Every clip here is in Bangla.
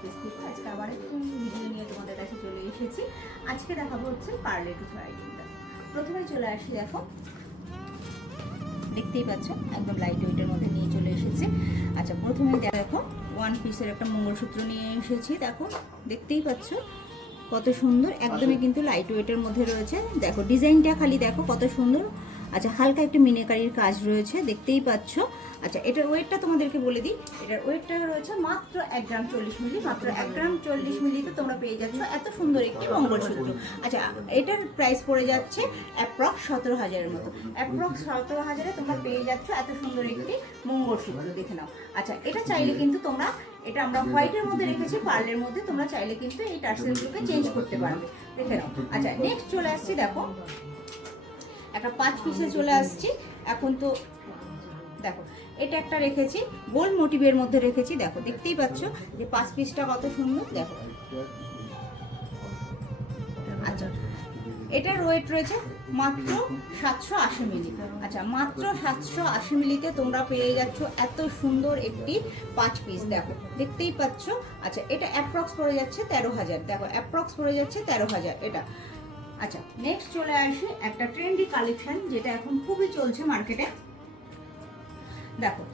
উপস্থিত। আজকে আবার একটু ভিডিও নিয়ে তোমাদের কাছে চলে এসেছি। আজকে দেখাবো হচ্ছে পার্লের কিছু আইটেমটা। প্রথমে চলে আসি, দেখো দেখতেই পাচ্ছ একদম লাইট ওয়েটের মধ্যে নিয়ে চলে এসেছি। আচ্ছা, প্রথমে দেখো ওয়ান পিসের একটা মঙ্গলসূত্র নিয়ে এসেছি। দেখো দেখতেই পাচ্ছ কত সুন্দর, একদমই কিন্তু লাইট ওয়েটের মধ্যে রয়েছে। দেখো ডিজাইনটা খালি দেখো কত সুন্দর। আচ্ছা, হালকা একটু মিনাকারির কাজ রয়েছে, দেখতেই পাচ্ছ। আচ্ছা, এটার ওয়েটটা তোমাদেরকে বলে দিই। এটার ওয়েটটা রয়েছে মাত্র 1 গ্রাম 40 মিলি। মাত্র 1 গ্রাম 40 মিলিতে তোমরা পেয়ে যাচ্ছ এত সুন্দর একটি মঙ্গলসূত্র। আচ্ছা, এটার প্রাইস পড়ে যাচ্ছে অ্যাপ্রক্স 17,000-এর মতো। অ্যাপ্রক্স 17,000-এ তোমরা পেয়ে যাচ্ছ এত সুন্দর একটি মঙ্গলসূত্র, দেখে নাও। আচ্ছা, এটা চাইলে কিন্তু তোমরা, এটা আমরা হোয়াইটের মধ্যে রেখেছি, পার্লের মধ্যে তোমরা চাইলে কিন্তু এই টার্সেলগুলোকে চেঞ্জ করতে পারবে, দেখে নাও। আচ্ছা, নেক্সট চলে আসছি, দেখো একটা 5 পিসে চলে আসছি। এখন তো দেখো এটা একটা রেখেছি, গোল্ড মোটিভের মধ্যে রেখেছি। দেখো দেখতেই পাচ্ছ যে 5 পিসটা কত সুন্দর, দেখো। আচ্ছা, এটার ওয়েট রয়েছে মাত্র 780 মিলি। আচ্ছা, মাত্র 780 মিলিতে তোমরা পেয়ে যাচ্ছ এত সুন্দর একটি 5 পিস, দেখো দেখতেই পাচ্ছ। আচ্ছা, এটা অ্যাপ্রক্স পড়ে যাচ্ছে 13,000। দেখো অ্যাপ্রক্স পড়ে যাচ্ছে 13,000 এটা। আচ্ছা, নেক্সট চলে আসি একটা ট্রেন্ডি কালেকশন, যেটা এখন খুবই চলছে মার্কেটে। দেখো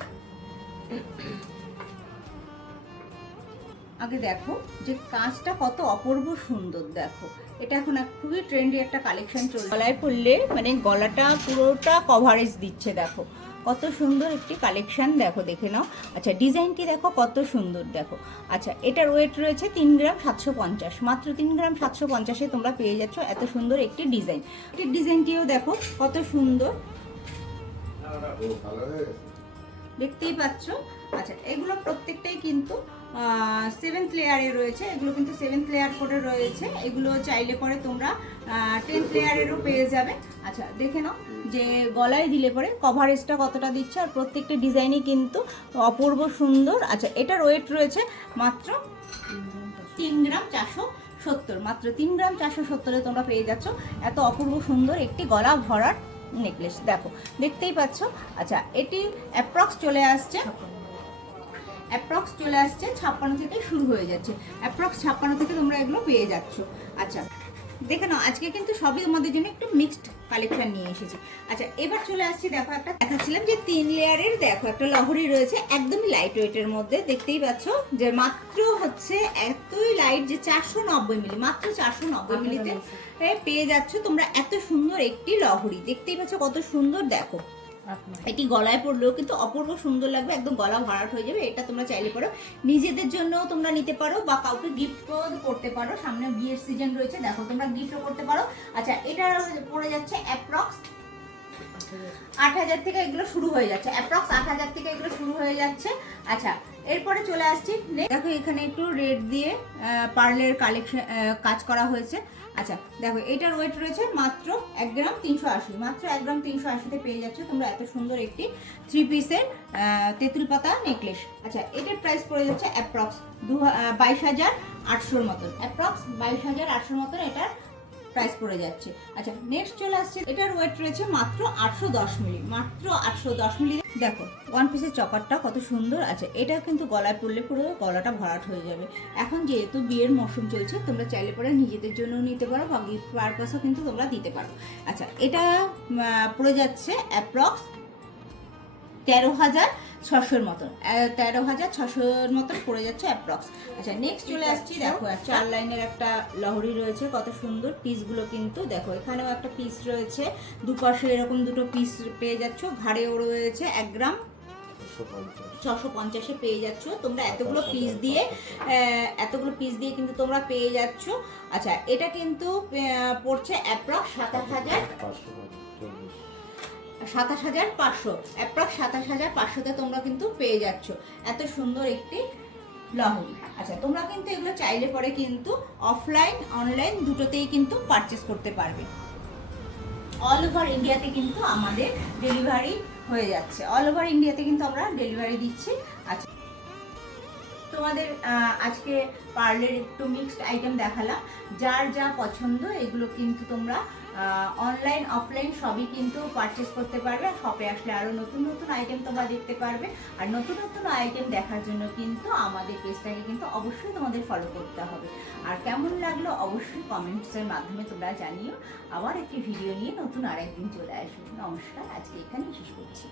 আগে দেখো যে কাজটা কত অপূর্ব সুন্দর, দেখো এটা এখন খুবই ট্রেন্ডি একটা কালেকশন চলছে। গলায় পরলে মানে গলাটা পুরোটা কভারেজ দিচ্ছে, দেখো কত সুন্দর একটি কালেকশন, দেখো দেখে নাও। আচ্ছা, ডিজাইনটি দেখো কত সুন্দর, দেখো। আচ্ছা, এটার ওয়েট রয়েছে 3 গ্রাম 750। মাত্র 3 গ্রাম 750-এ তোমরা পেয়ে যাচ্ছ এত সুন্দর একটি ডিজাইন। এই ডিজাইনটিও দেখো কত সুন্দর, দেখতেই পাচ্ছ। আচ্ছা, এগুলো প্রত্যেকটাই কিন্তু 7th লেয়ারে রয়েছে। এগুলো কিন্তু 7th লেয়ার করে রয়েছে। এগুলো চাইলে পরে তোমরা 10th লেয়ারেরও পেয়ে যাবে। আচ্ছা, দেখে নাও যে গলায় দিলে পরে কভারেজটা কতটা দিচ্ছে, আর প্রত্যেকটা ডিজাইনই কিন্তু অপূর্ব সুন্দর। আচ্ছা, এটার ওয়েট রয়েছে মাত্র 3 গ্রাম 470। মাত্র 3 গ্রাম 470-এ তোমরা পেয়ে যাচ্ছ এত অপূর্ব সুন্দর একটি গলা ভরার নেকলেস, দেখো দেখতেই পাচ্ছ। আচ্ছা, এটি অ্যাপ্রক্স চলে আসছে 56 থেকে শুরু হয়ে যাচ্ছে। অ্যাপ্রক্স 56 থেকে তোমরা এগুলো পেয়ে যাচ্ছ। আচ্ছা, দেখে নাও আজকে কিন্তু সবই তোমাদের জন্য একটু মিক্সড কালেকশন নিয়ে এসেছি। আচ্ছা, এবার চলে আসছি, দেখো একটা দেখাচ্ছিলাম যে 3 লেয়ারের, দেখো একটা লহরি রয়েছে একদমই লাইট ওয়েটের মধ্যে, দেখতেই পাচ্ছ যে মাত্র হচ্ছে এতই লাইট যে 490 মিলি। মাত্র 490 মিলিতে পেয়ে যাচ্ছ তোমরা এত সুন্দর একটি লহরি, দেখতেই পাচ্ছ কত সুন্দর। দেখো এটি গলায় পরলেও কিন্তু অপূর্ব সুন্দর লাগবে, একদম গলা ভরাট হয়ে যাবে। এটা তোমরা চাইলে পারো নিজেদের জন্য তোমরা নিতে পারো, বা কাউকে গিফটও করতে পারো। সামনে বিয়ের সিজন রয়েছে, দেখো তোমরা গিফটও করতে পারো। আচ্ছা, এটা পড়ে যাচ্ছে অ্যাপ্রক্স 8,000 থেকে এগুলো শুরু হয়ে যাচ্ছে। অ্যাপ্রক্স 8,000 থেকে এগুলো শুরু হয়ে যাচ্ছে। আচ্ছা, এরপরে চলে আসছি, দেখো এখানে একটু রেড দিয়ে পার্লের কালেকশন কাজ করা হয়েছে। আচ্ছা, দেখো এটার ওয়েট রয়েছে মাত্র 1 গ্রাম 380। মাত্র 1 গ্রাম 380-তে পেয়ে যাচ্ছ তোমরা এত সুন্দর একটি 3 পিসের তেঁতুল পাতা নেকলেস। আচ্ছা, এটার প্রাইস পড়ে যাচ্ছে অ্যাপ্রক্স 22,800-র মতন। অ্যাপ্রক্স 22,800-র মতন এটার প্রাইস পড়ে যাচ্ছে। আচ্ছা, নেক্সট চলে আসছে, এটার ওয়েট রয়েছে মাত্র 810 মিলি। মাত্র 810 মিলি। দেখো ওয়ান পিসের চপারটা কত সুন্দর। আচ্ছা, এটা কিন্তু গলায় পরলে পুরো গলাটা ভরাট হয়ে যাবে। এখন যেহেতু বিয়ের মৌসুম চলছে, তোমরা চাইলে পরে নিজেদের জন্যও নিতে পারো, বা গিফট পারপাসও কিন্তু তোমরা দিতে পারো। আচ্ছা, এটা পড়ে যাচ্ছে অ্যাপ্রক্স 13,600-র মতন। 13,600-র মতন পড়ে যাচ্ছে অ্যাপ্রক্স। আচ্ছা, নেক্সট চলে আসছি, দেখো 4 লাইনের একটা লহরি রয়েছে কত সুন্দর। পিসগুলো কিন্তু দেখো এখানেও একটা পিস রয়েছে, দুপাশে এরকম দুটো পিস পেয়ে যাচ্ছ। ঘাড়েও রয়েছে 1 গ্রাম 650-এ পেয়ে যাচ্ছ তোমরা এতগুলো পিস দিয়ে কিন্তু তোমরা পেয়ে যাচ্ছ। আচ্ছা, এটা কিন্তু পড়ছে অ্যাপ্রক্স 27,500। অ্যাপ্রক্স 27,500-তে তোমরা কিন্তু পেয়ে যাচ্ছ এত সুন্দর একটি লহরি। আচ্ছা, তোমরা কিন্তু এগুলো চাইলে পরে কিন্তু অফলাইন অনলাইন দুটোতেই কিন্তু পারচেস করতে পারবে। অল ওভার ইন্ডিয়াতে কিন্তু আমাদের ডেলিভারি হয়ে যাচ্ছে। অল ওভার ইন্ডিয়াতে কিন্তু আমরা ডেলিভারি দিচ্ছি। আচ্ছা, তোমাদের আজকে পার্লের একটু মিক্সড আইটেম দেখালাম। যার যা পছন্দ এগুলো কিন্তু তোমরা অনলাইন অফলাইন সবই কিন্তু পারচেস করতে পারবে। শপে আসলে আরও নতুন নতুন আইটেম তোমরা দেখতে পারবে। আর নতুন নতুন আইটেম দেখার জন্য কিন্তু আমাদের পেজটাকে কিন্তু অবশ্যই তোমাদের ফলো করতে হবে। আর কেমন লাগলো অবশ্যই কমেন্টসের মাধ্যমে তোমরা জানিও। আবার একটি ভিডিও নিয়ে নতুন আরেকদিন চলে আসবো। নমস্কার, আজকে এখানেই শেষ করছি।